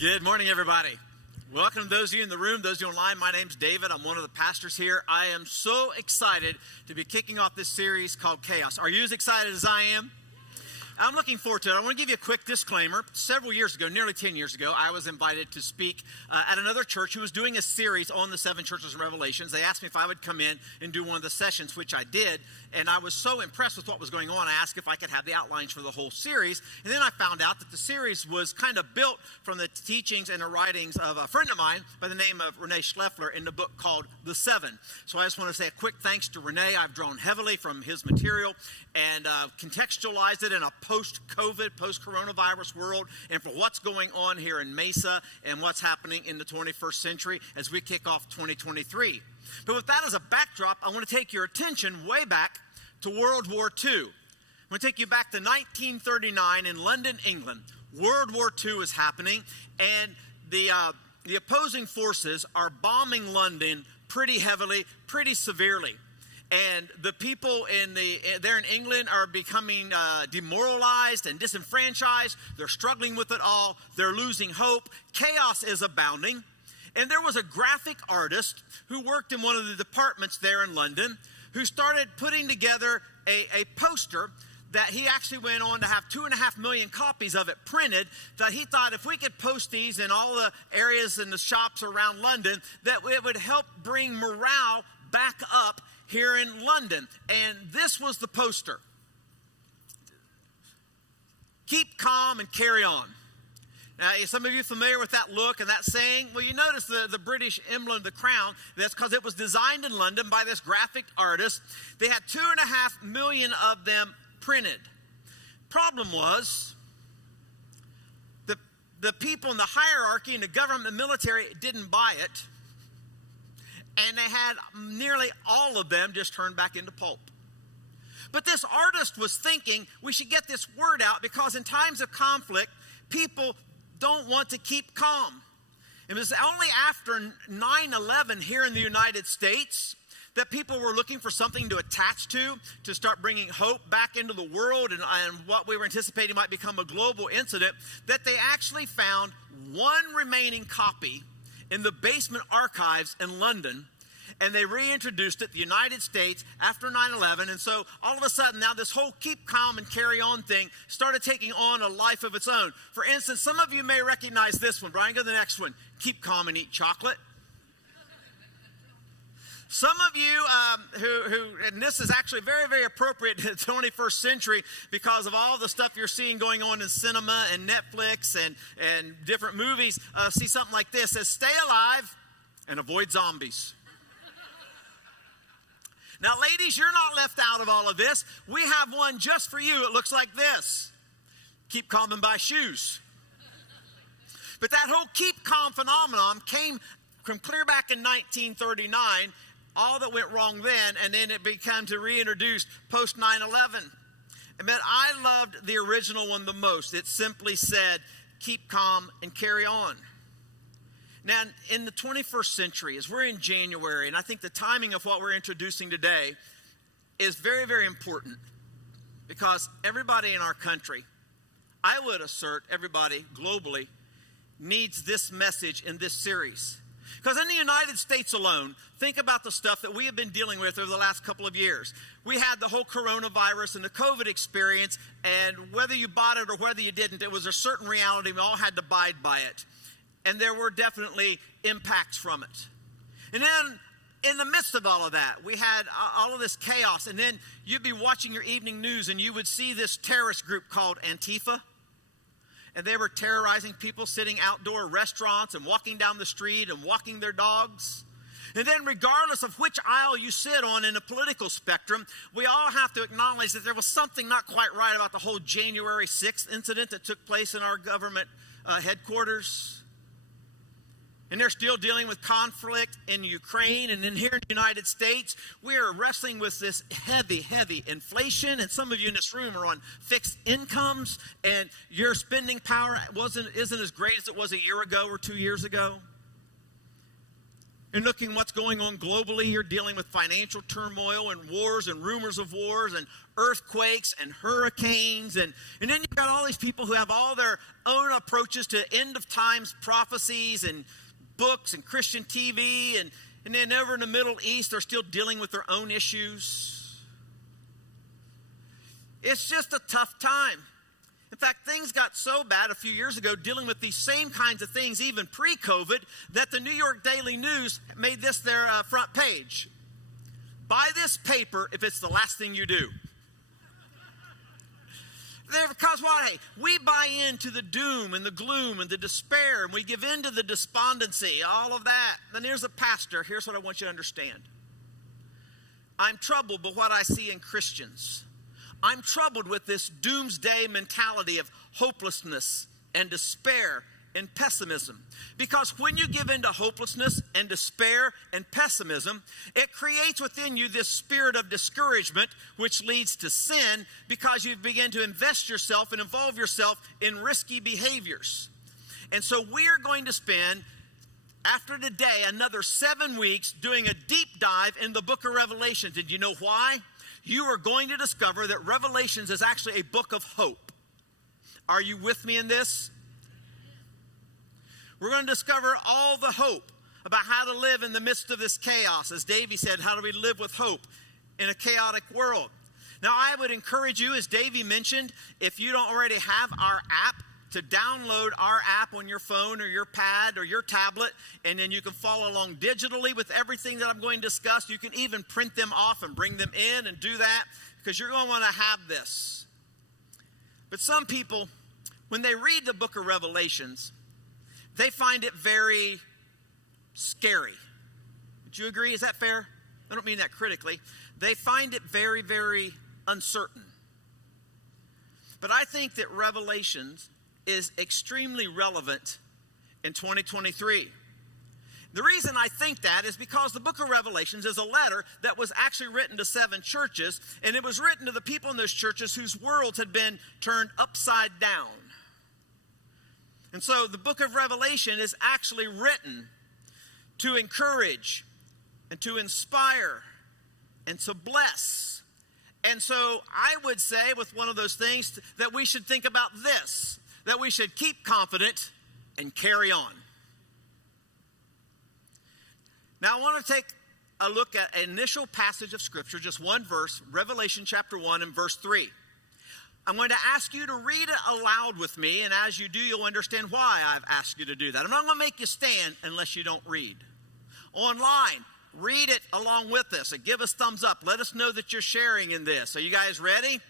Good morning, everybody. Welcome to those of you in the room, those of you online. My name's David. I'm one of the pastors here. I am so excited to be kicking off this series called Chaos. Are you as excited as I am? I'm looking forward to it. I want to give you a quick disclaimer. Several years ago, nearly 10 years ago, I was invited to speak at another church who was doing a series on the seven churches and Revelations. They asked me if I would come in and do one of the sessions, which I did. And I was so impressed with what was going on, I asked if I could have the outlines for the whole series. And then I found out that the series was kind of built from the teachings and the writings of a friend of mine by the name of Renee Schleffler in the book called The Seven. So I just want to say a quick thanks to Renee. I've drawn heavily from his material and contextualized it in a post-COVID, post-coronavirus world, and for what's going on here in Mesa and what's happening in the 21st century as we kick off 2023. But with that as a backdrop, I want to take your attention way back to World War II. I'm going to take you back to 1939 in London, England. World War II is happening, and the opposing forces are bombing London pretty heavily, pretty severely. And the people there in England are becoming demoralized and disenfranchised. They're struggling with it all. They're losing hope. Chaos is abounding. And there was a graphic artist who worked in one of the departments there in London who started putting together a poster that he actually went on to have 2.5 million copies of it printed, that he thought if we could post these in all the areas and the shops around London, that it would help bring morale back up here in London. And this was the poster. Keep calm and carry on. Now, is some of you familiar with that look and that saying? Well, you notice the British emblem, the crown. That's because it was designed in London by this graphic artist. They had 2.5 million of them printed. Problem was, the people in the hierarchy and the government and military didn't buy it. And they had nearly all of them just turned back into pulp. But this artist was thinking we should get this word out because in times of conflict, people don't want to keep calm. It was only after 9/11 here in the United States that people were looking for something to attach to start bringing hope back into the world and what we were anticipating might become a global incident, that they actually found one remaining copy in the basement archives in London, and they reintroduced it, the United States, after 9/11. And so all of a sudden now this whole keep calm and carry on thing started taking on a life of its own. For instance, some of you may recognize this one. Brian, go to the next one. Keep calm and eat chocolate. Some of you and this is actually very, very appropriate in the 21st century because of all the stuff you're seeing going on in cinema and Netflix and different movies, see something like this. It says, stay alive and avoid zombies. Now, ladies, you're not left out of all of this. We have one just for you. It looks like this. Keep calm and buy shoes. But that whole keep calm phenomenon came from clear back in 1939. All that went wrong then, and then it began to reintroduce post 9/11. And man, I loved the original one the most. It simply said, keep calm and carry on. Now, in the 21st century, as we're in January, and I think the timing of what we're introducing today is very, very important because everybody in our country, I would assert everybody globally, needs this message in this series. Because in the United States alone, think about the stuff that we have been dealing with over the last couple of years. We had the whole coronavirus and the COVID experience, and whether you bought it or whether you didn't, it was a certain reality. We all had to abide by it. And there were definitely impacts from it. And then in the midst of all of that, we had all of this chaos. And then you'd be watching your evening news and you would see this terrorist group called Antifa. And they were terrorizing people sitting outdoor restaurants and walking down the street and walking their dogs. And then regardless of which aisle you sit on in the political spectrum, we all have to acknowledge that there was something not quite right about the whole January 6th incident that took place in our government headquarters. And they're still dealing with conflict in Ukraine. And then here in the United States, we are wrestling with this heavy, heavy inflation. And some of you in this room are on fixed incomes. And your spending power isn't as great as it was a year ago or 2 years ago. And looking what's going on globally, you're dealing with financial turmoil and wars and rumors of wars and earthquakes and hurricanes. And then you've got all these people who have all their own approaches to end of times prophecies and books and Christian TV. And then over in the Middle East, they're still dealing with their own issues. It's just a tough time. In fact, things got so bad a few years ago dealing with these same kinds of things, even pre-COVID, that the New York Daily News made this their front page. Buy this paper if it's the last thing you do. Because why? Hey, we buy into the doom and the gloom and the despair, and we give in to the despondency, all of that. Then here's a pastor. Here's what I want you to understand. I'm troubled by what I see in Christians. I'm troubled with this doomsday mentality of hopelessness and despair and pessimism. Because when you give in to hopelessness and despair and pessimism, it creates within you this spirit of discouragement, which leads to sin, because you begin to invest yourself and involve yourself in risky behaviors. And so we are going to spend, after today, another 7 weeks doing a deep dive in the book of Revelation. Did you know why? You are going to discover that Revelations is actually a book of hope. Are you with me in this? We're going to discover all the hope about how to live in the midst of this chaos. As Davey said, how do we live with hope in a chaotic world? Now, I would encourage you, as Davey mentioned, if you don't already have our app, to download our app on your phone or your pad or your tablet, and then you can follow along digitally with everything that I'm going to discuss. You can even print them off and bring them in and do that, because you're going to want to have this. But some people, when they read the book of Revelations, they find it very scary. Would you agree? Is that fair? I don't mean that critically. They find it very, very uncertain. But I think that Revelations is extremely relevant in 2023. The reason I think that is because the book of Revelations is a letter that was actually written to 7 churches, and it was written to the people in those churches whose worlds had been turned upside down. And so the book of Revelation is actually written to encourage and to inspire and to bless. And so I would say, with one of those things, that we should think about this, that we should keep confident and carry on. Now, I want to take a look at an initial passage of Scripture, just one verse, Revelation chapter 1 and verse 3. I'm going to ask you to read it aloud with me, and as you do, you'll understand why I've asked you to do that. I'm not going to make you stand unless you don't read. Online, read it along with us and give us thumbs up. Let us know that you're sharing in this. Are you guys ready?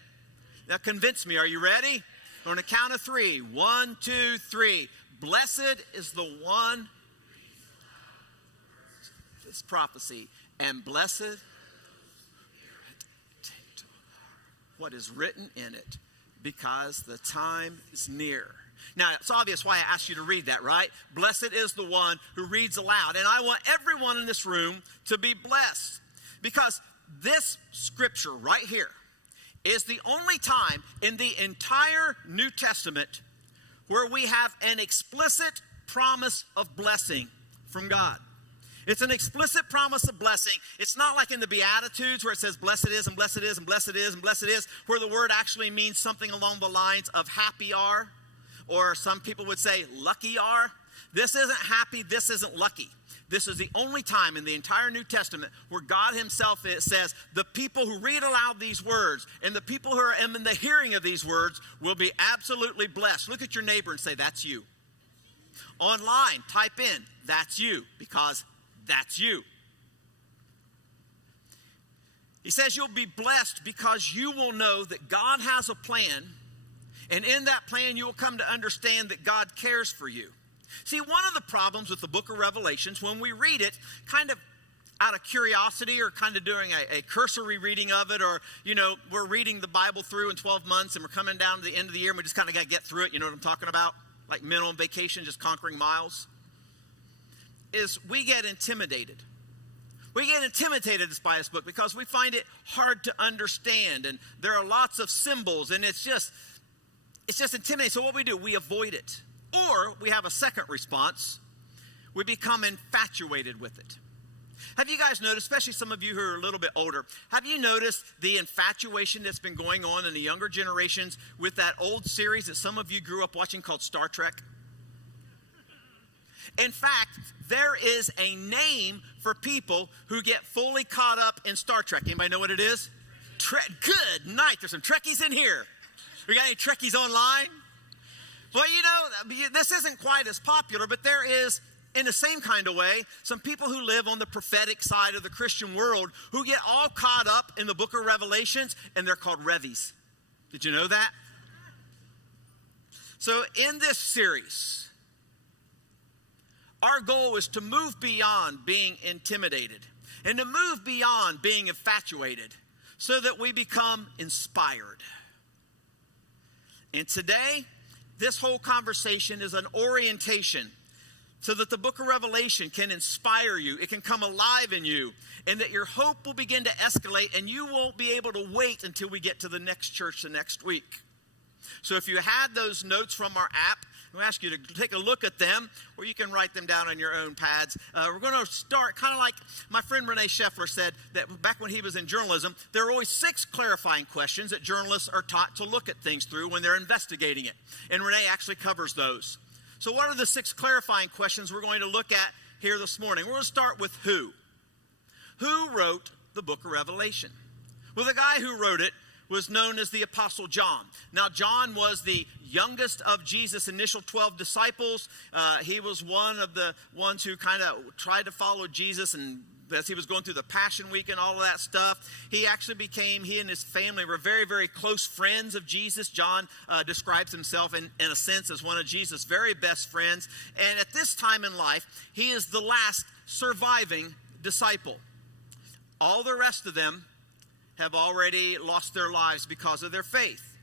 Now, convince me. Are you ready? On a count of 3. 1, 2, 3. Blessed is the one. This prophecy. And blessed what is written in it, because the time is near. Now, it's obvious why I asked you to read that, right? Blessed is the one who reads aloud. And I want everyone in this room to be blessed, because this scripture right here is the only time in the entire New Testament where we have an explicit promise of blessing from God. It's an explicit promise of blessing. It's not like in the Beatitudes where it says blessed is and blessed is and blessed is and blessed is, where the word actually means something along the lines of happy are, or some people would say lucky are. This isn't happy, this isn't lucky. This is the only time in the entire New Testament where God himself says the people who read aloud these words and the people who are in the hearing of these words will be absolutely blessed. Look at your neighbor and say, that's you. Online, type in, that's you, because that's you. He says you'll be blessed because you will know that God has a plan, and in that plan you will come to understand that God cares for you. See, one of the problems with the book of Revelations, when we read it kind of out of curiosity or kind of doing a cursory reading of it, or, you know, we're reading the Bible through in 12 months and we're coming down to the end of the year and we just kind of got to get through it, you know what I'm talking about? Like men on vacation just conquering miles. Is we get intimidated. We get intimidated by this book because we find it hard to understand, and there are lots of symbols, and it's just intimidating. So what we do, we avoid it. Or we have a second response. We become infatuated with it. Have you guys noticed, especially some of you who are a little bit older, have you noticed the infatuation that's been going on in the younger generations with that old series that some of you grew up watching called Star Trek? In fact, there is a name for people who get fully caught up in Star Trek. Anybody know what it is? Good night. There's some Trekkies in here. We got any Trekkies online? Well, you know, this isn't quite as popular, but there is, in the same kind of way, some people who live on the prophetic side of the Christian world who get all caught up in the book of Revelations, and they're called Revies. Did you know that? So in this series, our goal is to move beyond being intimidated and to move beyond being infatuated so that we become inspired. And today, this whole conversation is an orientation so that the book of Revelation can inspire you, it can come alive in you, and that your hope will begin to escalate and you won't be able to wait until we get to the next church the next week. So if you had those notes from our app, we ask you to take a look at them, or you can write them down on your own pads. We're going to start kind of like my friend Renee Scheffler said, that back when he was in journalism, there are always 6 clarifying questions that journalists are taught to look at things through when they're investigating it. And Renee actually covers those. So what are the 6 clarifying questions we're going to look at here this morning? We're going to start with who. Who wrote the book of Revelation? Well, the guy who wrote it was known as the Apostle John. Now, John was the youngest of Jesus' initial 12 disciples. He was one of the ones who kind of tried to follow Jesus, and as he was going through the Passion Week and all of that stuff, he and his family were very, very close friends of Jesus. John describes himself in a sense as one of Jesus' very best friends. And at this time in life, he is the last surviving disciple. All the rest of them have already lost their lives because of their faith.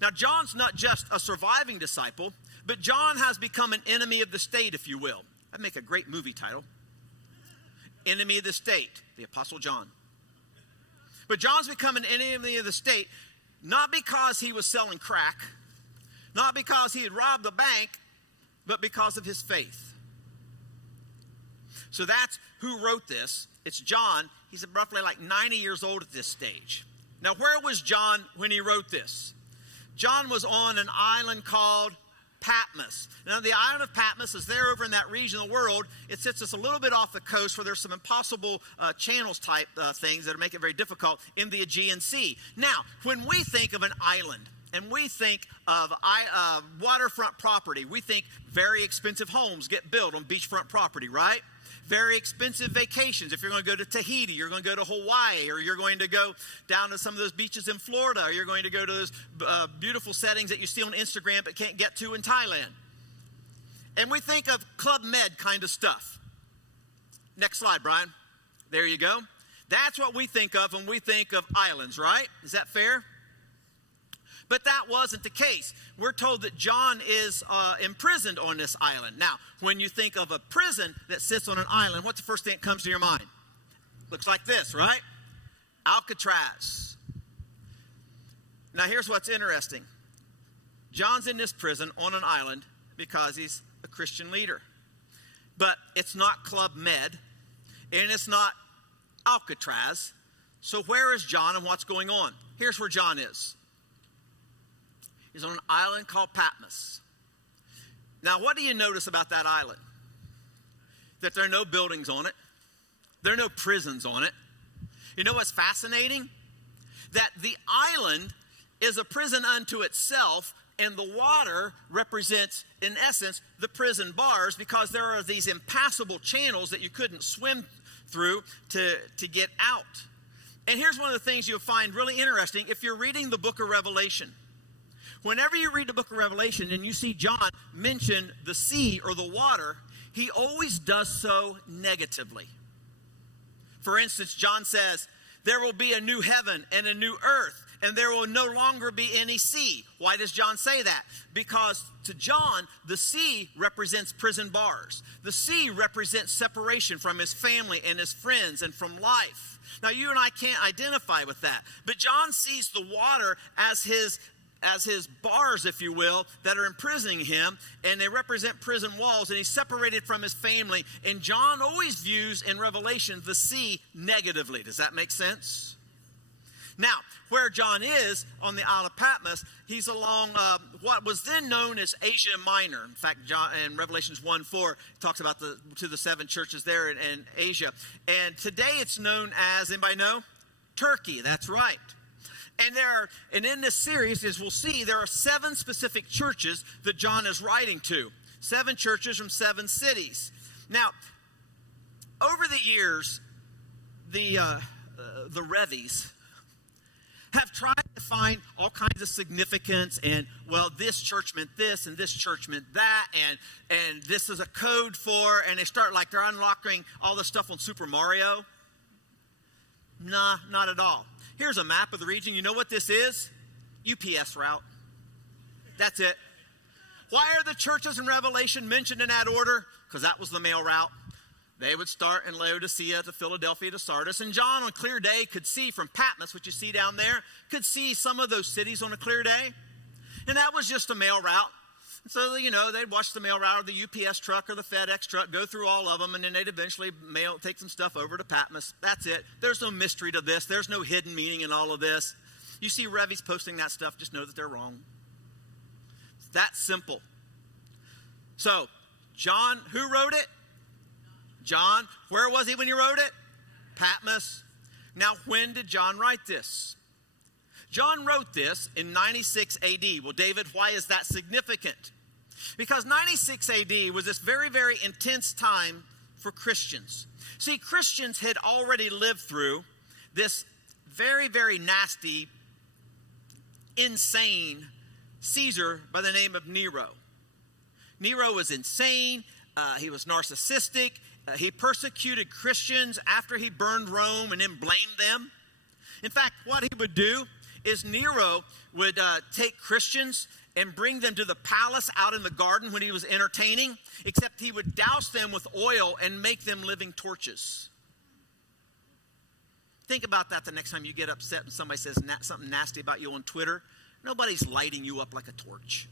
Now, John's not just a surviving disciple, but John has become an enemy of the state, if you will. That'd make a great movie title. Enemy of the state, the Apostle John. But John's become an enemy of the state, not because he was selling crack, not because he had robbed a bank, but because of his faith. So that's who wrote this. It's John. He's roughly like 90 years old at this stage. Now, where was John when he wrote this? John was on an island called Patmos. Now, the island of Patmos is there over in that region of the world. It sits us a little bit off the coast where there's some impossible channels type things that make it very difficult in the Aegean Sea. Now, when we think of an island and we think of waterfront property, we think very expensive homes get built on beachfront property, right? Very expensive vacations. If you're going to go to Tahiti, you're going to go to Hawaii, or you're going to go down to some of those beaches in Florida, or you're going to go to those beautiful settings that you see on Instagram but can't get to in Thailand. And we think of Club Med kind of stuff. Next slide, Brian. There you go. That's what we think of when we think of islands, right? Is that fair? But that wasn't the case. We're told that John is imprisoned on this island. Now, when you think of a prison that sits on an island, what's the first thing that comes to your mind? Looks like this, right? Alcatraz. Now, here's what's interesting. John's in this prison on an island because he's a Christian leader. But it's not Club Med, and it's not Alcatraz. So where is John and what's going on? Here's where John is. He's on an island called Patmos. Now, what do you notice about that island? That there are no buildings on it. There are no prisons on it. You know what's fascinating? That the island is a prison unto itself, and the water represents, in essence, the prison bars, because there are these impassable channels that you couldn't swim through to get out. And here's one of the things you'll find really interesting if you're reading the book of Revelation. Whenever you read the book of Revelation and you see John mention the sea or the water, he always does so negatively. For instance, John says, there will be a new heaven and a new earth, and there will no longer be any sea. Why does John say that? Because to John, the sea represents prison bars. The sea represents separation from his family and his friends and from life. Now, you and I can't identify with that, but John sees the water as his as his bars, if you will, that are imprisoning him, and they represent prison walls, and he's separated from his family. And John always views in Revelation the sea negatively. Does that make sense? Now, where John is on the Isle of Patmos, he's along what was then known as Asia Minor. In fact, John in Revelations 1:4 talks about to the 7 churches there in Asia. And today it's known as, anybody know? Turkey. That's right. And in this series, as we'll see, there are 7 specific churches that John is writing to. 7 churches from 7 cities. Now, over the years, the Revies have tried to find all kinds of significance, and well, this church meant this and this church meant that, and this is a code for, and they're unlocking all the stuff on Super Mario. Nah, not at all. Here's a map of the region. You know what this is? UPS route. That's it. Why are the churches in Revelation mentioned in that order? Because that was the mail route. They would start in Laodicea to Philadelphia to Sardis. And John on a clear day could see from Patmos, which you see down there, could see some of those cities on a clear day. And that was just a mail route. And so, they'd watch the mail route or the UPS truck or the FedEx truck, go through all of them, and then they'd eventually take some stuff over to Patmos. That's it. There's no mystery to this. There's no hidden meaning in all of this. You see Revies posting that stuff, just know that they're wrong. It's that simple. So, John, who wrote it? John. Where was he when he wrote it? Patmos. Now, when did John write this? John wrote this in 96 AD. Well, David, why is that significant? Because 96 AD was this very, very intense time for Christians. See, Christians had already lived through this very, very nasty, insane Caesar by the name of Nero. Nero was insane. He was narcissistic. He persecuted Christians after he burned Rome and then blamed them. In fact, what he would do is Nero would take Christians and bring them to the palace out in the garden when he was entertaining, except he would douse them with oil and make them living torches. Think about that the next time you get upset and somebody says something nasty about you on Twitter. Nobody's lighting you up like a torch.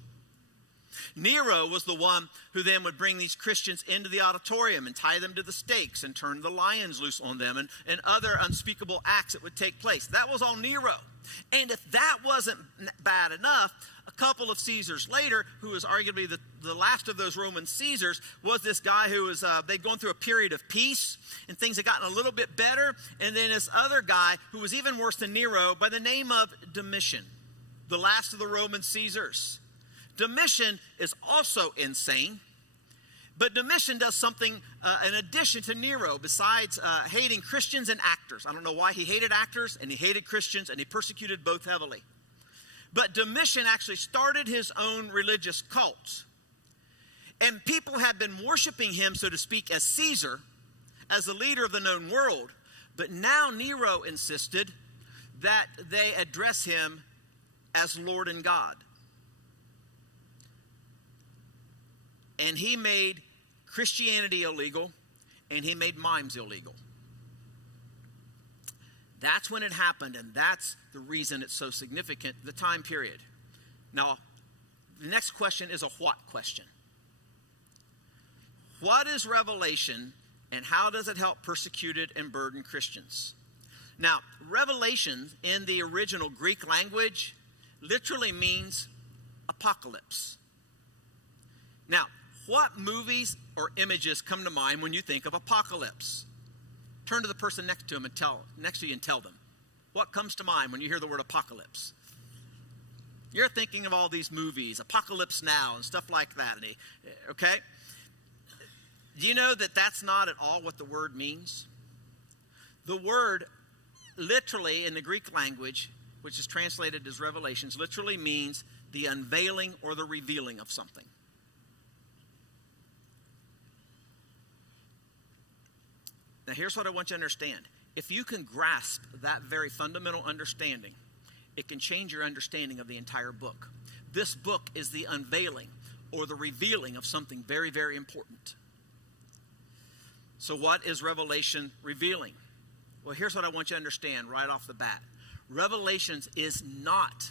Nero was the one who then would bring these Christians into the auditorium and tie them to the stakes and turn the lions loose on them and other unspeakable acts that would take place. That was all Nero. And if that wasn't bad enough, a couple of Caesars later, who was arguably the last of those Roman Caesars, was this guy who was, they'd gone through a period of peace and things had gotten a little bit better. And then this other guy who was even worse than Nero by the name of Domitian, the last of the Roman Caesars. Domitian is also insane, but Domitian does something in addition to Nero, besides hating Christians and actors. I don't know why he hated actors and he hated Christians and he persecuted both heavily. But Domitian actually started his own religious cult. And people had been worshiping him, so to speak, as Caesar, as the leader of the known world. But now Nero insisted that they address him as Lord and God. And he made Christianity illegal, and he made mimes illegal. That's when it happened, and that's the reason it's so significant, the time period. Now, the next question is a what question. What is Revelation, and how does it help persecuted and burdened Christians? Now, Revelation in the original Greek language literally means apocalypse. Now, what movies or images come to mind when you think of apocalypse? Turn to the person next to you and tell them. What comes to mind when you hear the word apocalypse? You're thinking of all these movies, Apocalypse Now and stuff like that. Okay? Do you know that that's not at all what the word means? The word literally in the Greek language, which is translated as Revelations, literally means the unveiling or the revealing of something. Now, here's what I want you to understand. If you can grasp that very fundamental understanding, it can change your understanding of the entire book. This book is the unveiling or the revealing of something very, very important. So what is Revelation revealing? Well, here's what I want you to understand right off the bat. Revelations is not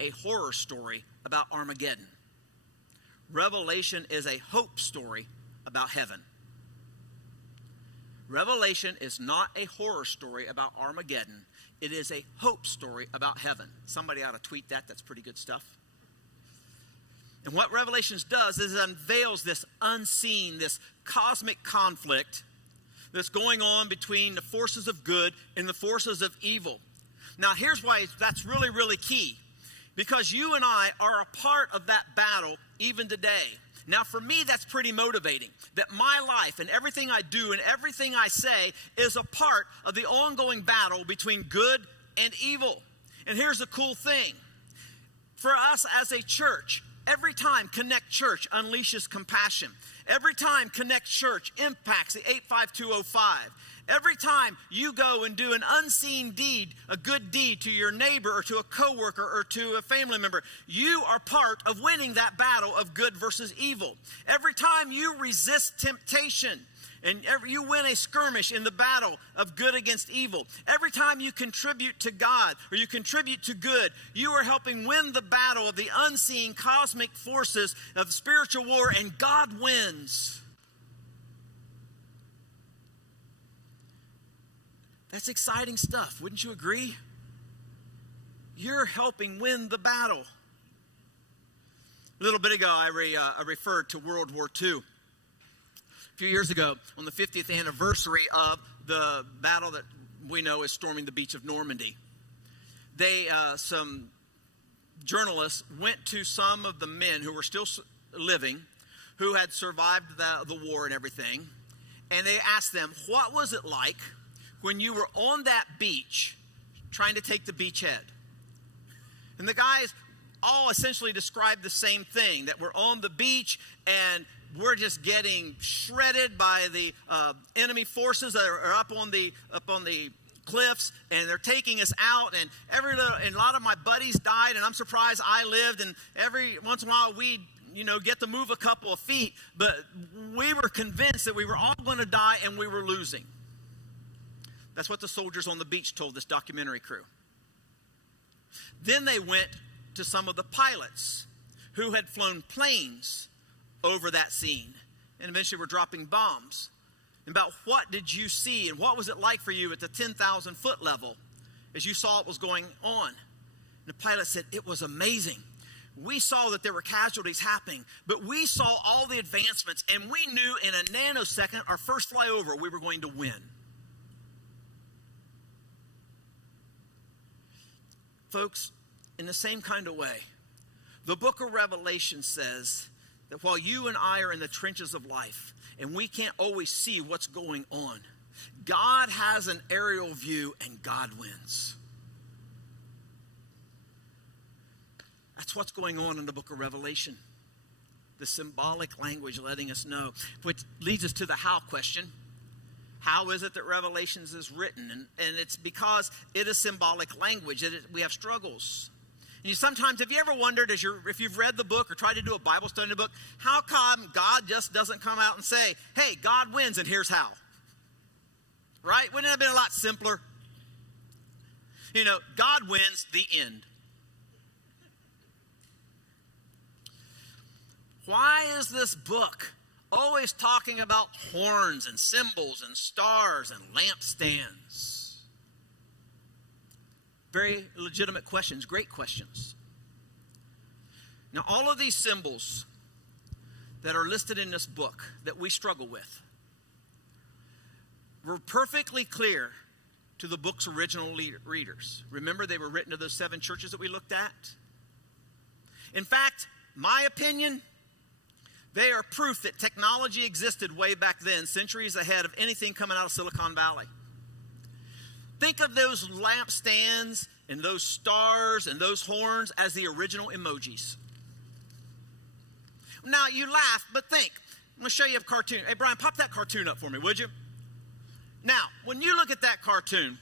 a horror story about Armageddon. Revelation is a hope story about heaven. Revelation is not a horror story about Armageddon. It is a hope story about heaven. Somebody ought to tweet that. That's pretty good stuff. And what Revelations does is it unveils this unseen, this cosmic conflict that's going on between the forces of good and the forces of evil. Now, here's why that's really, really key. Because you and I are a part of that battle even today. Now, for me, that's pretty motivating. That my life and everything I do and everything I say is a part of the ongoing battle between good and evil. And here's the cool thing. For us as a church, every time Connect Church unleashes compassion, every time Connect Church impacts the 85205, every time you go and do an unseen deed, a good deed to your neighbor or to a coworker or to a family member, you are part of winning that battle of good versus evil. Every time you resist temptation and you win a skirmish in the battle of good against evil, every time you contribute to God or you contribute to good, you are helping win the battle of the unseen cosmic forces of spiritual war, and God wins. That's exciting stuff, wouldn't you agree? You're helping win the battle. A little bit ago, I referred to World War II. A few years ago, on the 50th anniversary of the battle that we know as storming the beach of Normandy, some journalists went to some of the men who were still living, who had survived the war and everything, and they asked them, what was it like when you were on that beach trying to take the beachhead? And the guys all essentially described the same thing, that we're on the beach and we're just getting shredded by the enemy forces that are up on the cliffs, and they're taking us out, and a lot of my buddies died, and I'm surprised I lived, and every once in a while we'd get to move a couple of feet, but we were convinced that we were all going to die and we were losing. That's what the soldiers on the beach told this documentary crew. Then they went to some of the pilots who had flown planes over that scene and eventually were dropping bombs. And about what did you see and what was it like for you at the 10,000 foot level as you saw what was going on? And the pilot said, it was amazing. We saw that there were casualties happening, but we saw all the advancements, and we knew in a nanosecond, our first flyover, we were going to win. Folks, in the same kind of way, the book of Revelation says that while you and I are in the trenches of life and we can't always see what's going on, God has an aerial view and God wins. That's what's going on in the book of Revelation. The symbolic language letting us know, which leads us to the how question. How is it that Revelations is written? And it's because it is symbolic language. We have struggles. And sometimes, have you ever wondered, if you've read the book or tried to do a Bible study in the book, how come God just doesn't come out and say, hey, God wins and here's how? Right? Wouldn't it have been a lot simpler? God wins, the end. Why is this book always talking about horns and symbols and stars and lampstands? Very legitimate questions, great questions. Now, all of these symbols that are listed in this book that we struggle with were perfectly clear to the book's original readers. Remember, they were written to those 7 churches that we looked at? In fact, my opinion, they are proof that technology existed way back then, centuries ahead of anything coming out of Silicon Valley. Think of those lampstands and those stars and those horns as the original emojis. Now, you laugh, but think. I'm going to show you a cartoon. Hey, Brian, pop that cartoon up for me, would you? Now, when you look at that cartoon,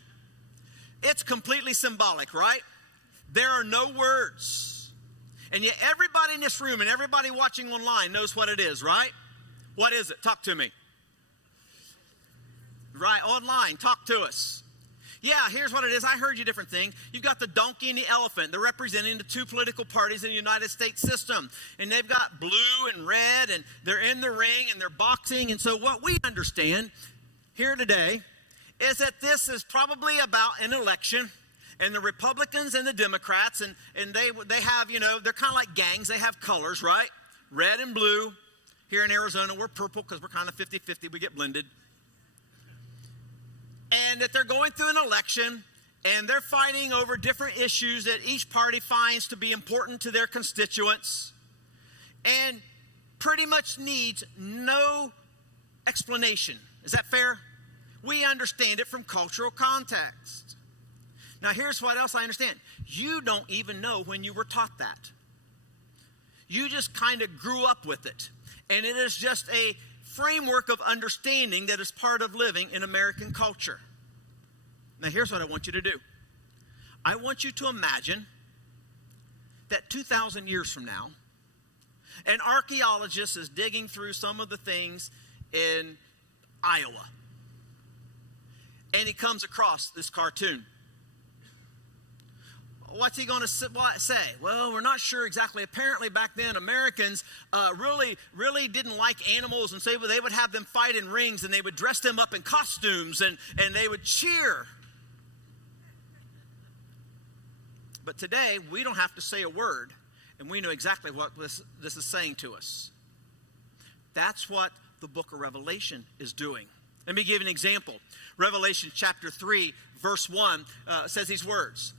it's completely symbolic, right? There are no words. And yet everybody in this room and everybody watching online knows what it is, right? What is it? Talk to me. Right, online, talk to us. Yeah, here's what it is. I heard you different things. You've got the donkey and the elephant. They're representing the two political parties in the United States system. And they've got blue and red, and they're in the ring, and they're boxing. And so what we understand here today is that this is probably about an election, and the Republicans and the Democrats, and they have, they're kind of like gangs. They have colors, right? Red and blue. Here in Arizona, we're purple because we're kind of 50-50. We get blended. And that they're going through an election, and they're fighting over different issues that each party finds to be important to their constituents, and pretty much needs no explanation. Is that fair? We understand it from cultural context. Now, here's what else I understand. You don't even know when you were taught that. You just kind of grew up with it. And it is just a framework of understanding that is part of living in American culture. Now, here's what I want you to do. I want you to imagine that 2,000 years from now, an archaeologist is digging through some of the things in Iowa, and he comes across this cartoon. What's he going to say? Well, we're not sure exactly. Apparently, back then, Americans really didn't like animals, and so they would have them fight in rings, and they would dress them up in costumes, and they would cheer. But today, we don't have to say a word, and we know exactly what this is saying to us. That's what the book of Revelation is doing. Let me give you an example. Revelation chapter 3, verse 1 says these words.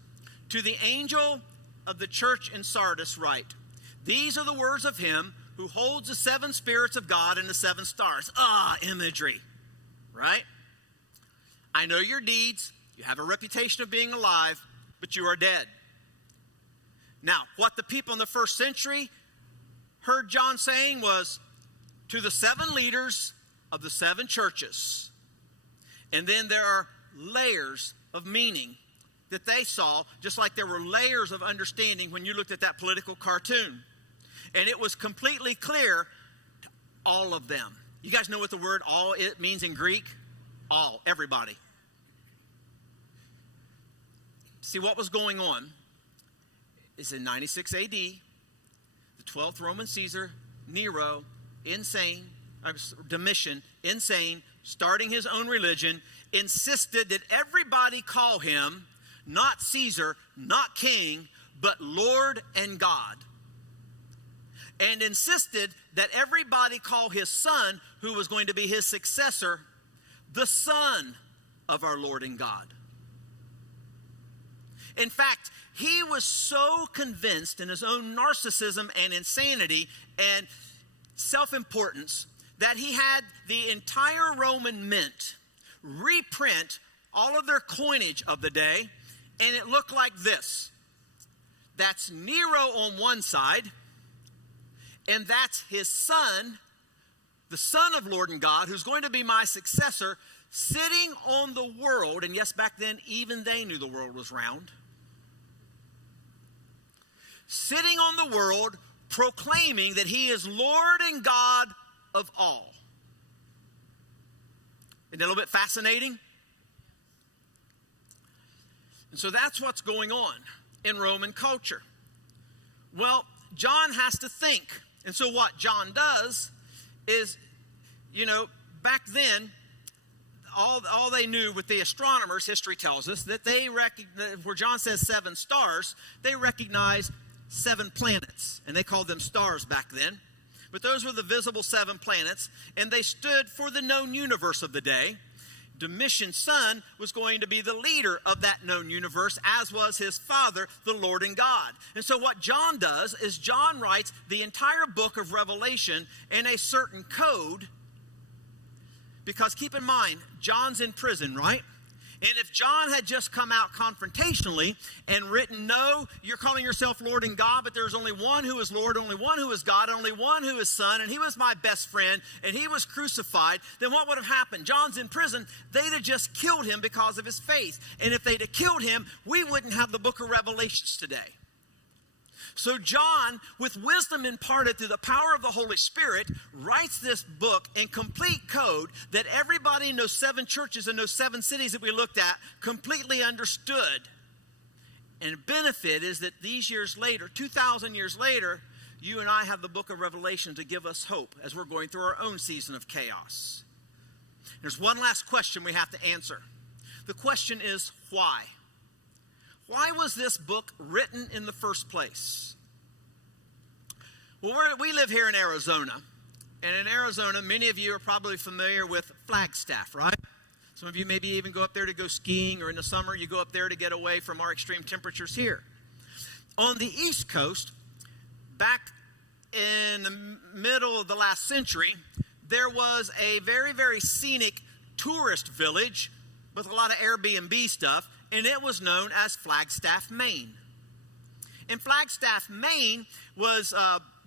To the angel of the church in Sardis write, these are the words of him who holds the seven spirits of God and the seven stars. Imagery, right? I know your deeds. You have a reputation of being alive, but you are dead. Now, what the people in the first century heard John saying was, to the seven leaders of the seven churches. And then there are layers of meaning that they saw, just like there were layers of understanding when you looked at that political cartoon. And it was completely clear to all of them. You guys know what the word all it means in Greek? All, everybody. See, what was going on is in 96 AD, the 12th Roman Caesar, Nero, Domitian, insane, starting his own religion, insisted that everybody call him not Caesar, not king, but Lord and God. And insisted that everybody call his son, who was going to be his successor, the Son of our Lord and God. In fact, he was so convinced in his own narcissism and insanity and self-importance that he had the entire Roman mint reprint all of their coinage of the day, and it looked like this. That's Nero on one side, and that's his son, the Son of Lord and God, who's going to be my successor, sitting on the world. And yes, back then, even they knew the world was round. Sitting on the world, proclaiming that he is Lord and God of all. Isn't that a little bit fascinating? And so that's what's going on in Roman culture. Well, John has to think. And so what John does is, back then, all they knew with the astronomers, history tells us, that where John says 7 stars, they recognized 7 planets. And they called them stars back then. But those were the visible 7 planets, and they stood for the known universe of the day. Domitian's son was going to be the leader of that known universe, as was his father, the Lord and God. And so what John does is John writes the entire book of Revelation in a certain code, because keep in mind, John's in prison, right? And if John had just come out confrontationally and written, no, you're calling yourself Lord and God, but there's only one who is Lord, only one who is God, only one who is Son, and he was my best friend, and he was crucified, then what would have happened? John's in prison. They'd have just killed him because of his faith. And if they'd have killed him, we wouldn't have the book of Revelations today. So John, with wisdom imparted through the power of the Holy Spirit, writes this book in complete code that everybody in those 7 churches and those 7 cities that we looked at completely understood. And the benefit is that these years later, 2,000 years later, you and I have the book of Revelation to give us hope as we're going through our own season of chaos. There's one last question we have to answer. The question is, why? Why was this book written in the first place? Well, we live here in Arizona. And in Arizona, many of you are probably familiar with Flagstaff, right? Some of you maybe even go up there to go skiing, or in the summer you go up there to get away from our extreme temperatures here. On the East Coast, back in the middle of the last century, there was a very, very scenic tourist village with a lot of Airbnb stuff, and it was known as Flagstaff, Maine. And Flagstaff, Maine was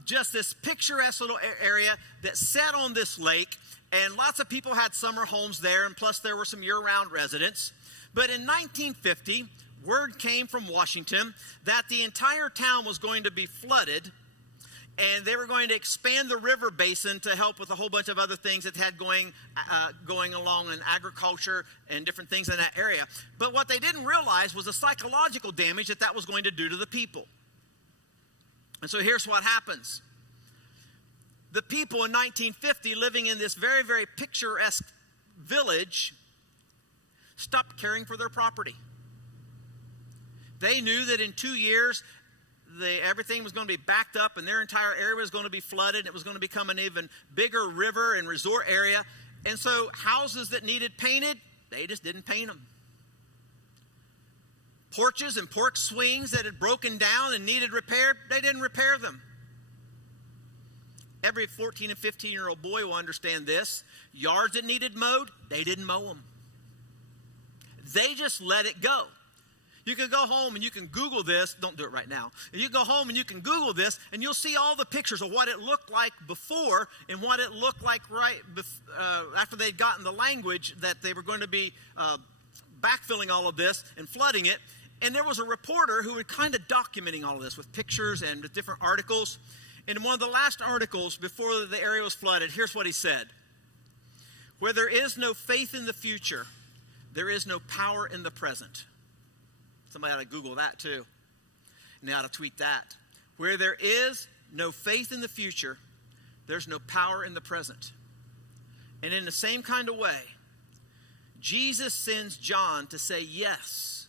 just this picturesque little area that sat on this lake, and lots of people had summer homes there, and plus there were some year-round residents. But in 1950, word came from Washington that the entire town was going to be flooded, and they were going to expand the river basin to help with a whole bunch of other things that had going along in agriculture and different things in that area. But what they didn't realize was the psychological damage that was going to do to the people. And so here's what happens. The people in 1950 living in this very, very picturesque village stopped caring for their property. They knew that in 2 years, everything was going to be backed up and their entire area was going to be flooded. It was going to become an even bigger river and resort area. And so houses that needed painted, they just didn't paint them. Porches and porch swings that had broken down and needed repair, they didn't repair them. Every 14 and 15-year-old boy will understand this. Yards that needed mowed, they didn't mow them. They just let it go. You can go home and you can Google this. Don't do it right now. You go home and you can Google this, and you'll see all the pictures of what it looked like before and what it looked like after they'd gotten the language that they were going to be backfilling all of this and flooding it. And there was a reporter who was kind of documenting all of this with pictures and with different articles. And in one of the last articles before the area was flooded, here's what he said. Where there is no faith in the future, there is no power in the present. Somebody ought to Google that too. And they ought to tweet that. Where there is no faith in the future, there's no power in the present. And in the same kind of way, Jesus sends John to say, yes,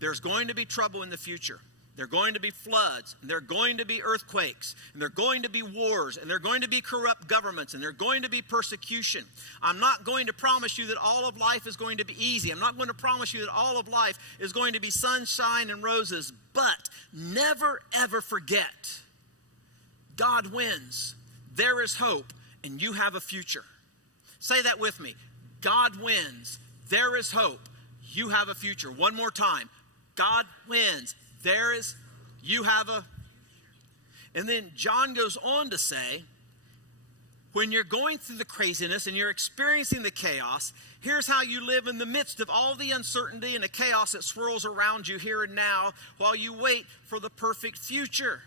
there's going to be trouble in the future. There are going to be floods, and there are going to be earthquakes, and there are going to be wars, and there are going to be corrupt governments, and there are going to be persecution. I'm not going to promise you that all of life is going to be easy. I'm not going to promise you that all of life is going to be sunshine and roses. But never, ever forget, God wins. There is hope, and you have a future. Say that with me. God wins. There is hope. You have a future. One more time. God wins. You have a. And then John goes on to say, when you're going through the craziness and you're experiencing the chaos, here's how you live in the midst of all the uncertainty and the chaos that swirls around you here and now while you wait for the perfect future.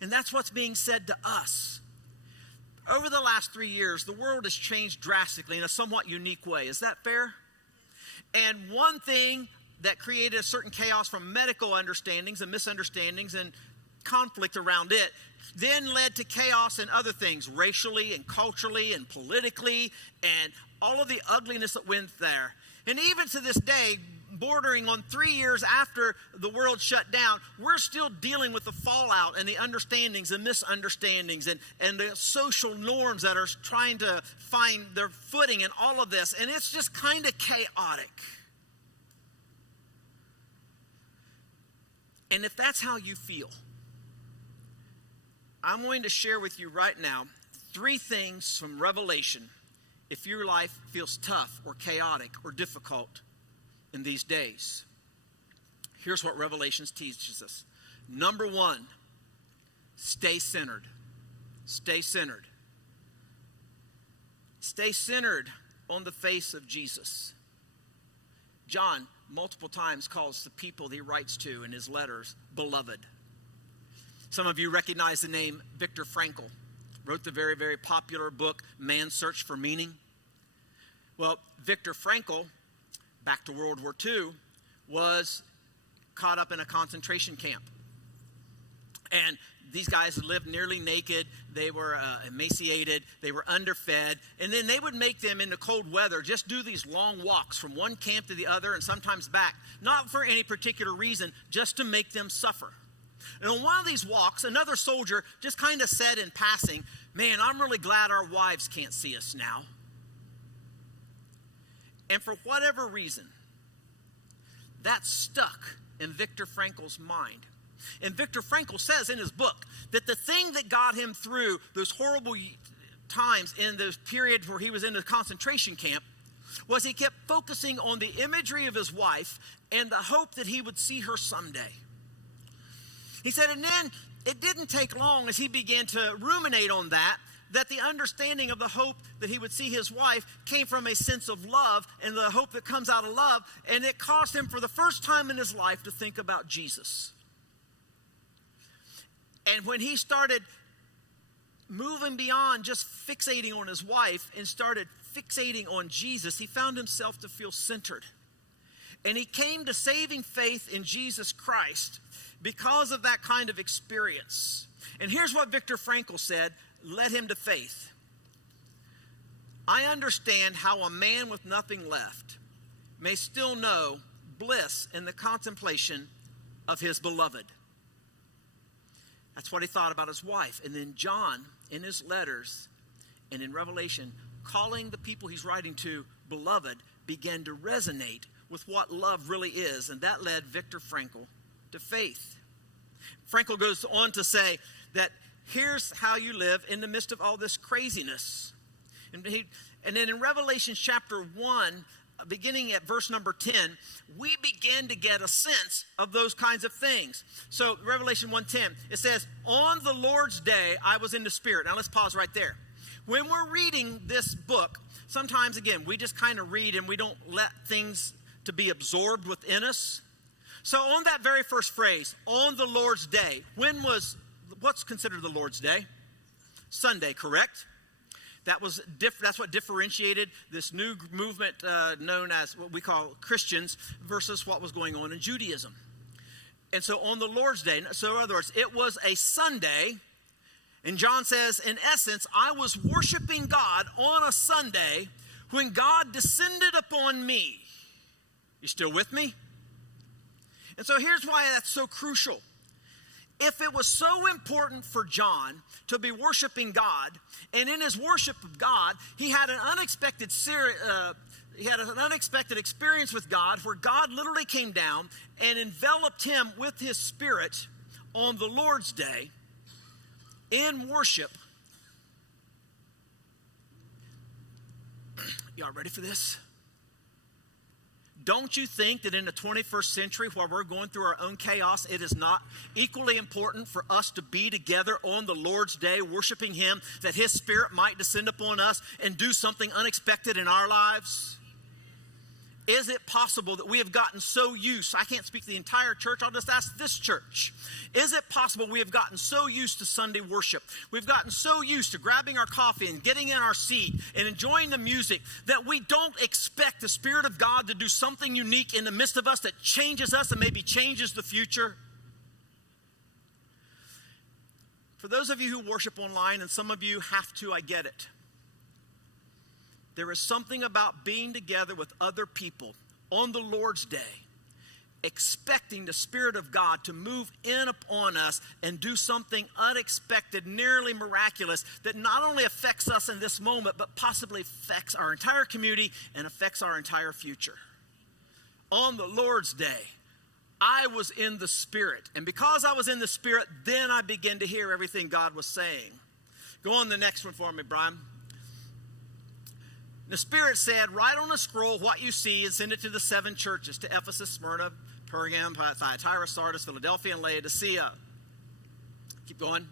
And that's what's being said to us. Over the last 3 years, the world has changed drastically in a somewhat unique way. Is that fair? And one thing that created a certain chaos from medical understandings and misunderstandings and conflict around it, then led to chaos in other things, racially and culturally and politically, and all of the ugliness that went there. And even to this day, bordering on 3 years after the world shut down, we're still dealing with the fallout and the understandings and misunderstandings and the social norms that are trying to find their footing in all of this. And it's just kind of chaotic. And if that's how you feel, I'm going to share with you right now 3 things from Revelation if your life feels tough or chaotic or difficult in these days. Here's what Revelation teaches us. Number 1, stay centered. Stay centered. Stay centered on the face of Jesus. John multiple times calls the people that he writes to in his letters beloved. Some of you recognize the name Viktor Frankl. Wrote the very, very popular book, Man's Search for Meaning. Well, Viktor Frankl, back to World War II, was caught up in a concentration camp. And these guys lived nearly naked. They were emaciated. They were underfed. And then they would make them in the cold weather just do these long walks from one camp to the other and sometimes back, not for any particular reason, just to make them suffer. And on one of these walks, another soldier just kind of said in passing, "Man, I'm really glad our wives can't see us now." And for whatever reason, that stuck in Viktor Frankl's mind. And Viktor Frankl says in his book that the thing that got him through those horrible times in those periods where he was in the concentration camp was he kept focusing on the imagery of his wife and the hope that he would see her someday. He said, and then it didn't take long as he began to ruminate on that the understanding of the hope that he would see his wife came from a sense of love and the hope that comes out of love. And it caused him for the first time in his life to think about Jesus. And when he started moving beyond just fixating on his wife and started fixating on Jesus, he found himself to feel centered. And he came to saving faith in Jesus Christ because of that kind of experience. And here's what Viktor Frankl said led him to faith. "I understand how a man with nothing left may still know bliss in the contemplation of his beloved." That's what he thought about his wife. And then John, in his letters and in Revelation, calling the people he's writing to beloved, began to resonate with what love really is. And that led Viktor Frankl to faith. Frankl goes on to say that here's how you live in the midst of all this craziness. And then in Revelation chapter 1, beginning at verse number 10, we begin to get a sense of those kinds of things. So Revelation 1:10, it says, "On the Lord's day, I was in the Spirit." Now let's pause right there. When we're reading this book, sometimes, again, we just kind of read and we don't let things to be absorbed within us. So on that very first phrase, "on the Lord's day," what's considered the Lord's day? Sunday, correct? That's what differentiated this new movement known as what we call Christians versus what was going on in Judaism. And so on the Lord's day, so in other words, it was a Sunday. And John says, in essence, I was worshiping God on a Sunday when God descended upon me. You still with me? And so here's why that's so crucial. If it was so important for John to be worshiping God, and in his worship of God, he had an unexpected experience with God where God literally came down and enveloped him with his Spirit on the Lord's day in worship. Y'all ready for this? Don't you think that in the 21st century, while we're going through our own chaos, it is not equally important for us to be together on the Lord's day, worshiping Him, that His Spirit might descend upon us and do something unexpected in our lives? Is it possible that we have gotten so used, I can't speak to the entire church, I'll just ask this church. Is it possible we have gotten so used to Sunday worship, we've gotten so used to grabbing our coffee and getting in our seat and enjoying the music that we don't expect the Spirit of God to do something unique in the midst of us that changes us and maybe changes the future? For those of you who worship online, and some of you have to, I get it. There is something about being together with other people on the Lord's day, expecting the Spirit of God to move in upon us and do something unexpected, nearly miraculous, that not only affects us in this moment, but possibly affects our entire community and affects our entire future. On the Lord's day, I was in the Spirit. And because I was in the Spirit, then I began to hear everything God was saying. Go on the next one for me, Brian. The Spirit said, write on a scroll what you see and send it to the 7 churches, to Ephesus, Smyrna, Pergamum, Thyatira, Sardis, Philadelphia, and Laodicea. Keep going.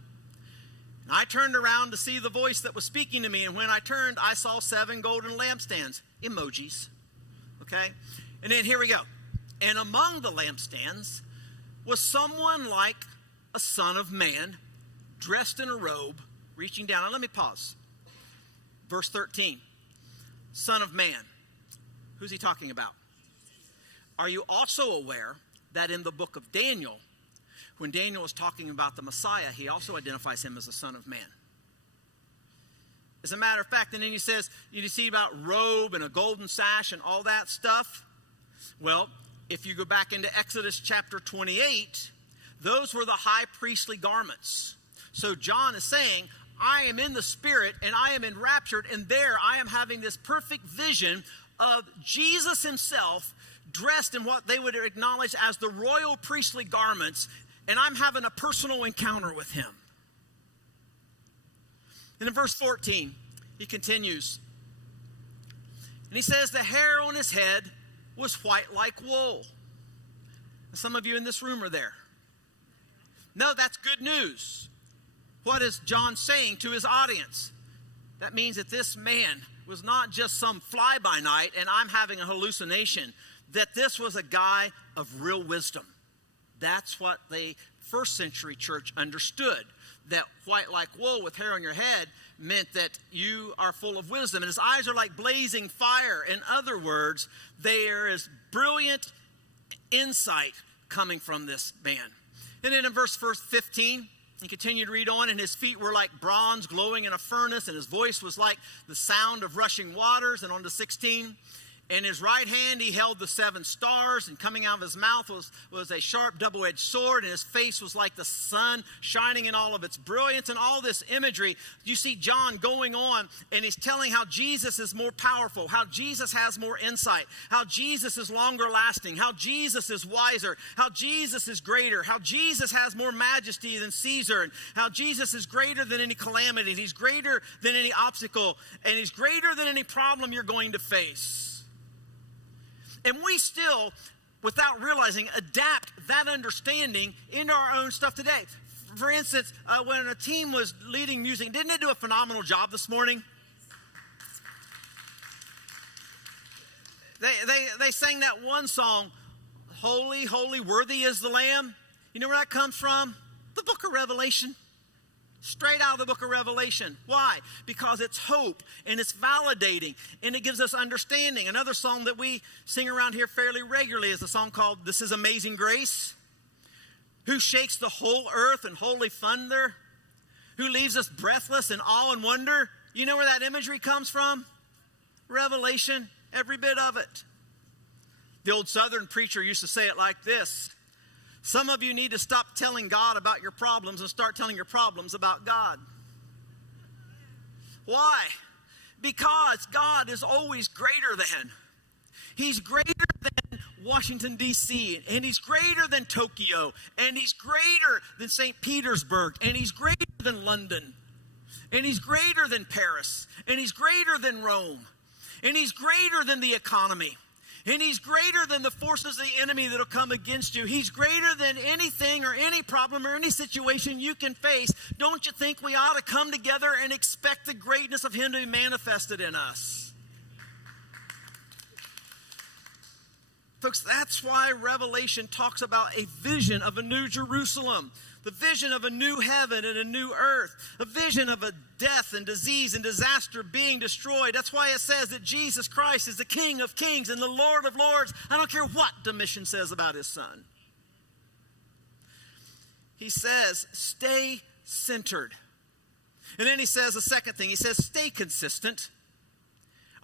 And I turned around to see the voice that was speaking to me, and when I turned, I saw 7 golden lampstands, emojis, okay? And then here we go. And among the lampstands was someone like a son of man, dressed in a robe, reaching down. Now let me pause. Verse 13, Son of Man. Who's he talking about? Are you also aware that in the book of Daniel, when Daniel is talking about the Messiah, he also identifies him as the Son of Man? As a matter of fact, and then he says, you see about robe and a golden sash and all that stuff? Well, if you go back into Exodus chapter 28, those were the high priestly garments. So John is saying, I am in the Spirit and I am enraptured, and there I am having this perfect vision of Jesus himself dressed in what they would acknowledge as the royal priestly garments, and I'm having a personal encounter with him. And in verse 14, he continues, and he says, the hair on his head was white like wool. And some of you in this room are there. No, that's good news. What is John saying to his audience? That means that this man was not just some fly-by-night and I'm having a hallucination, that this was a guy of real wisdom. That's what the first century church understood, that white like wool with hair on your head meant that you are full of wisdom. And his eyes are like blazing fire. In other words, there is brilliant insight coming from this man. And then in verse 15, he continued to read on, and his feet were like bronze glowing in a furnace, and his voice was like the sound of rushing waters. And on to 16, in his right hand he held the 7 stars, and coming out of his mouth was a sharp double-edged sword, and his face was like the sun shining in all of its brilliance. And all this imagery, you see John going on, and he's telling how Jesus is more powerful, how Jesus has more insight, how Jesus is longer lasting, how Jesus is wiser, how Jesus is greater, how Jesus has more majesty than Caesar, and how Jesus is greater than any calamity, he's greater than any obstacle, and he's greater than any problem you're going to face. And we still, without realizing, adapt that understanding into our own stuff today. For instance, when a team was leading music, didn't they do a phenomenal job this morning? They sang that one song, Holy, Holy, Worthy is the Lamb. You know where that comes from? The book of Revelation. Straight out of the book of Revelation. Why? Because it's hope and it's validating and it gives us understanding. Another song that we sing around here fairly regularly is a song called This Is Amazing Grace. Who shakes the whole earth in holy thunder? Who leaves us breathless in awe and wonder? You know where that imagery comes from? Revelation, every bit of it. The old Southern preacher used to say it like this. Some of you need to stop telling God about your problems and start telling your problems about God. Why? Because God is always greater than. He's greater than Washington, D.C., and he's greater than Tokyo, and he's greater than St. Petersburg, and he's greater than London, and he's greater than Paris, and he's greater than Rome, and he's greater than the economy. And he's greater than the forces of the enemy that will come against you. He's greater than anything or any problem or any situation you can face. Don't you think we ought to come together and expect the greatness of him to be manifested in us? Folks, that's why Revelation talks about a vision of a new Jerusalem. The vision of a new heaven and a new earth. A vision of a death and disease and disaster being destroyed. That's why it says that Jesus Christ is the King of Kings and the Lord of Lords. I don't care what Domitian says about his son. He says, stay centered. And then he says a second thing. He says, stay consistent.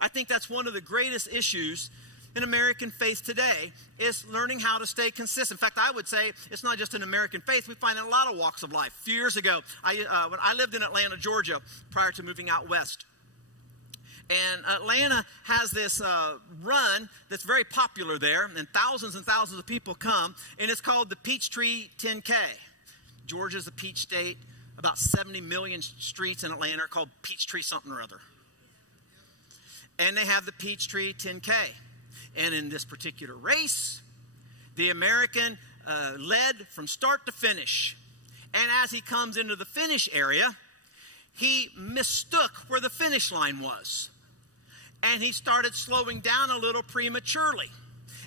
I think that's one of the greatest issues in American faith today is learning how to stay consistent. In fact, I would say it's not just in American faith. We find it in a lot of walks of life. A few years ago, when I lived in Atlanta, Georgia, prior to moving out west. And Atlanta has this run that's very popular there, and thousands of people come, and it's called the Peachtree 10K. Georgia's a peach state. About 70 million streets in Atlanta are called Peachtree something or other. And they have the Peachtree 10K. And in this particular race, the American led from start to finish. And as he comes into the finish area, he mistook where the finish line was. And he started slowing down a little prematurely.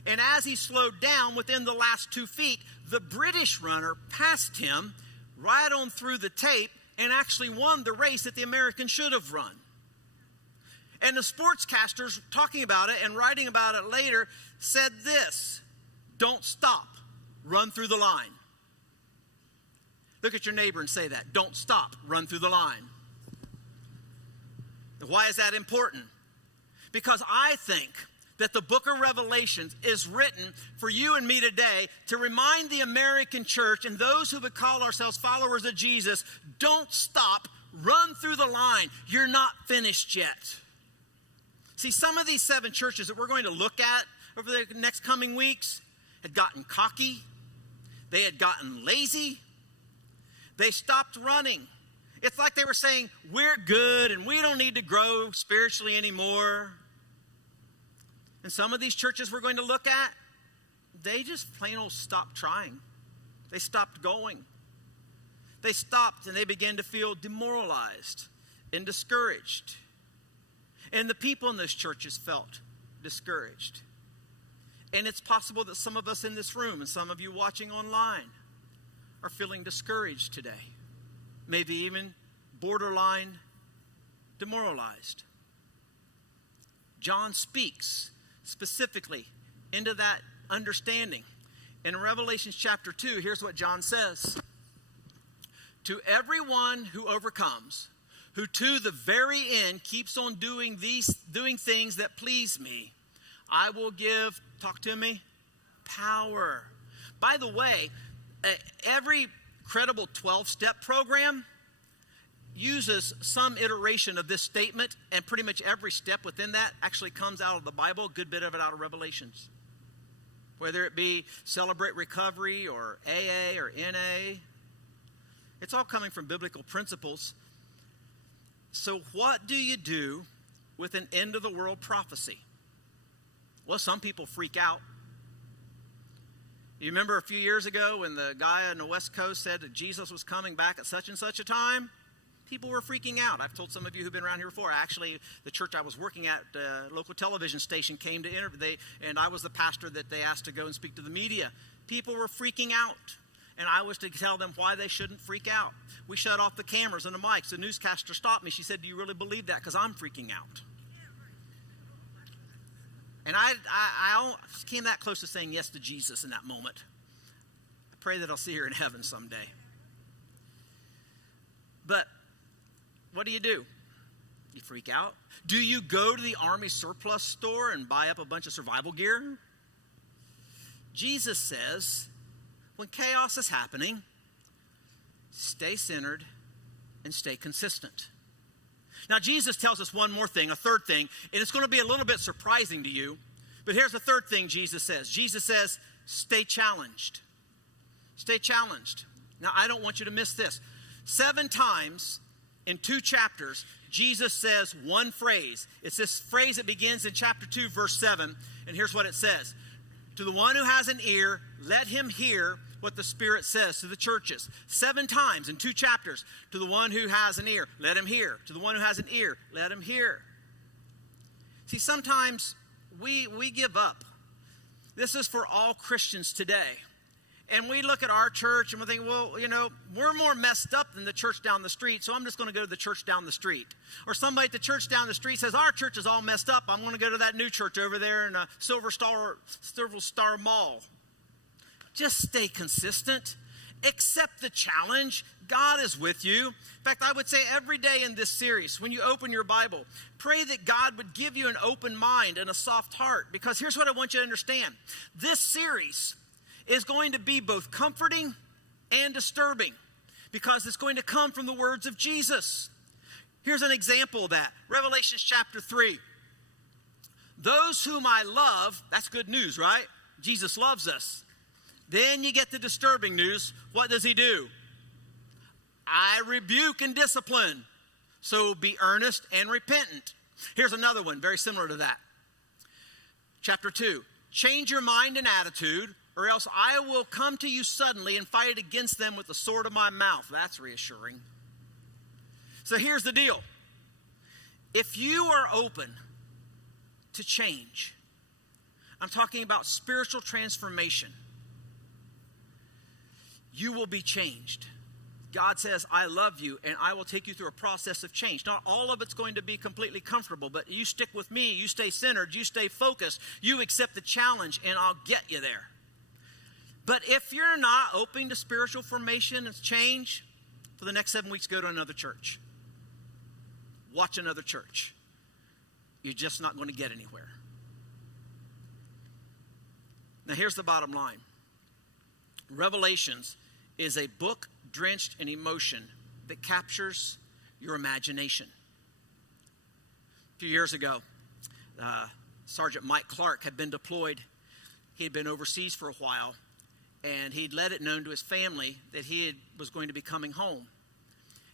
And as he slowed down within the last 2 feet, the British runner passed him right on through the tape and actually won the race that the Americans should have run. And the sportscasters talking about it and writing about it later said this: don't stop, run through the line. Look at your neighbor and say that. Don't stop, run through the line. Why is that important? Because I think that the book of Revelation is written for you and me today to remind the American church and those who would call ourselves followers of Jesus, don't stop, run through the line. You're not finished yet. See, some of these 7 churches that we're going to look at over the next coming weeks had gotten cocky. They had gotten lazy. They stopped running. It's like they were saying, we're good and we don't need to grow spiritually anymore. And some of these churches we're going to look at, they just plain old stopped trying. They stopped going. They stopped and they began to feel demoralized and discouraged. And the people in those churches felt discouraged. And it's possible that some of us in this room and some of you watching online are feeling discouraged today. Maybe even borderline demoralized. John speaks specifically into that understanding. In Revelation chapter 2, here's what John says. To everyone who overcomes, who to the very end keeps on doing things that please me, I will give, talk to me, power. By the way, every credible 12-step program uses some iteration of this statement, and pretty much every step within that actually comes out of the Bible, a good bit of it out of Revelations. Whether it be Celebrate Recovery or AA or NA, it's all coming from biblical principles. So what do you do with an end-of-the-world prophecy? Well, some people freak out. You remember a few years ago when the guy on the West Coast said that Jesus was coming back at such and such a time? People were freaking out. I've told some of you who've been around here before. Actually, the church I was working at, local television station, came to interview, and I was the pastor that they asked to go and speak to the media. People were freaking out, and I was to tell them why they shouldn't freak out. We shut off the cameras and the mics. The newscaster stopped me. She said, do you really believe that? Because I'm freaking out. And I came that close to saying yes to Jesus in that moment. I pray that I'll see her in heaven someday. But what do? You freak out? Do you go to the Army surplus store and buy up a bunch of survival gear? Jesus says, when chaos is happening, stay centered and stay consistent. Now, Jesus tells us one more thing, a third thing, and it's going to be a little bit surprising to you. But here's the third thing Jesus says. Jesus says, stay challenged. Stay challenged. Now, I don't want you to miss this. 7 times in 2 chapters, Jesus says one phrase. It's this phrase that begins in chapter 2, verse 7. And here's what it says. To the one who has an ear, let him hear what the Spirit says to the churches. 7 times in 2 chapters. To the one who has an ear, let him hear. To the one who has an ear, let him hear. See, sometimes we give up. This is for all Christians today. And we look at our church and we think, well, you know, we're more messed up than the church down the street, so I'm just going to go to the church down the street. Or somebody at the church down the street says, our church is all messed up. I'm going to go to that new church over there in Silver Star Mall. Just stay consistent. Accept the challenge. God is with you. In fact, I would say every day in this series, when you open your Bible, pray that God would give you an open mind and a soft heart. Because here's what I want you to understand. This series is going to be both comforting and disturbing because it's going to come from the words of Jesus. Here's an example of that. Revelation chapter 3. Those whom I love, that's good news, right? Jesus loves us. Then you get the disturbing news. What does he do? I rebuke and discipline. So be earnest and repentant. Here's another one, very similar to that. Chapter 2. Change your mind and attitude, or else I will come to you suddenly and fight against them with the sword of my mouth. That's reassuring. So here's the deal. If you are open to change, I'm talking about spiritual transformation, you will be changed. God says, I love you, and I will take you through a process of change. Not all of it's going to be completely comfortable, but you stick with me, you stay centered, you stay focused, you accept the challenge, and I'll get you there. But if you're not open to spiritual formation and change, for the next 7 weeks, go to another church. Watch another church. You're just not going to get anywhere. Now, here's the bottom line. Revelations is a book drenched in emotion that captures your imagination. A few years ago, Sergeant Mike Clark had been deployed. He had been overseas for a while, and he'd let it known to his family that was going to be coming home.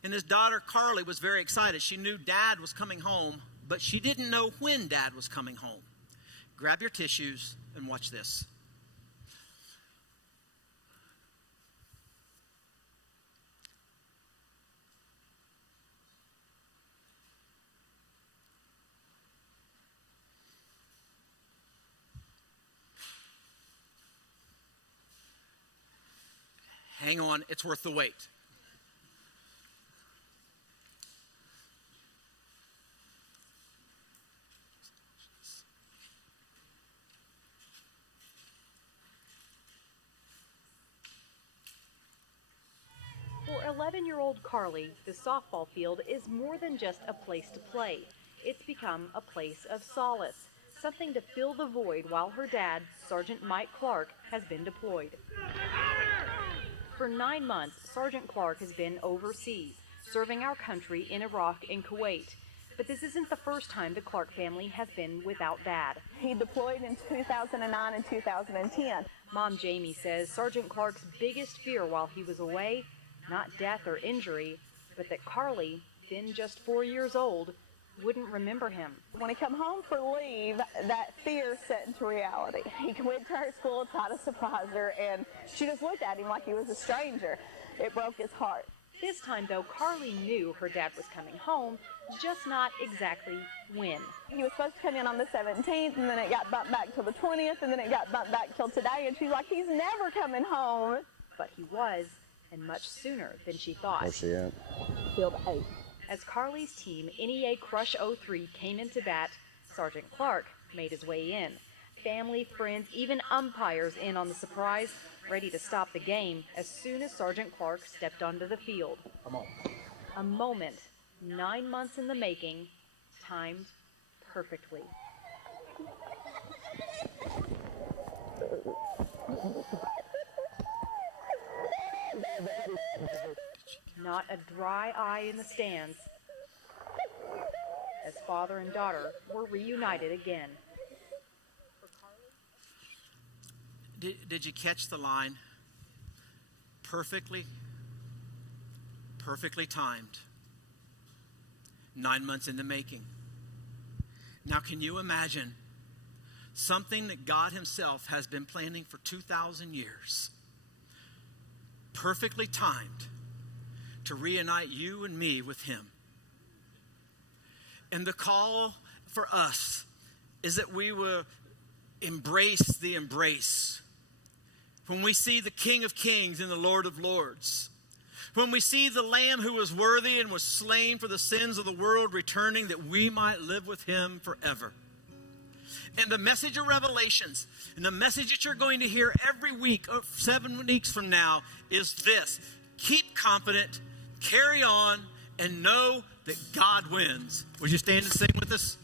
And his daughter, Carly, was very excited. She knew Dad was coming home, but she didn't know when Dad was coming home. Grab your tissues and watch this. Hang on, it's worth the wait. For 11-year-old Carly, the softball field is more than just a place to play. It's become a place of solace, something to fill the void while her dad, Sergeant Mike Clark, has been deployed. For 9 months, Sergeant Clark has been overseas, serving our country in Iraq and Kuwait. But this isn't the first time the Clark family has been without Dad. He deployed in 2009 and 2010. Mom Jamie says Sergeant Clark's biggest fear while he was away, not death or injury, but that Carly, then just 4 years old, wouldn't remember him. When he come home for leave, that fear set into reality. He went to her school, tried to surprise her, and she just looked at him like he was a stranger. It broke his heart. This time, though, Carly knew her dad was coming home, just not exactly when. He was supposed to come in on the 17th, and then it got bumped back till the 20th, and then it got bumped back till today, and she's like, he's never coming home. But he was, and much sooner than she thought. Where's she at? Field 8. As Carly's team, NEA Crush 03, came into bat, Sergeant Clark made his way in. Family, friends, even umpires in on the surprise, ready to stop the game as soon as Sergeant Clark stepped onto the field. Come on. A moment, 9 months in the making, timed perfectly. Not a dry eye in the stands as father and daughter were reunited again. Did you catch the line? Perfectly timed. 9 months in the making. Now, can you imagine something that God himself has been planning for 2,000 years? Perfectly timed to reunite you and me with him. And the call for us is that we will embrace the embrace. When we see the King of Kings and the Lord of Lords, when we see the Lamb who was worthy and was slain for the sins of the world returning, that we might live with him forever. And the message of Revelations, and the message that you're going to hear every week, 7 weeks from now, is this: keep confident, carry on, and know that God wins. Would you stand and sing with us?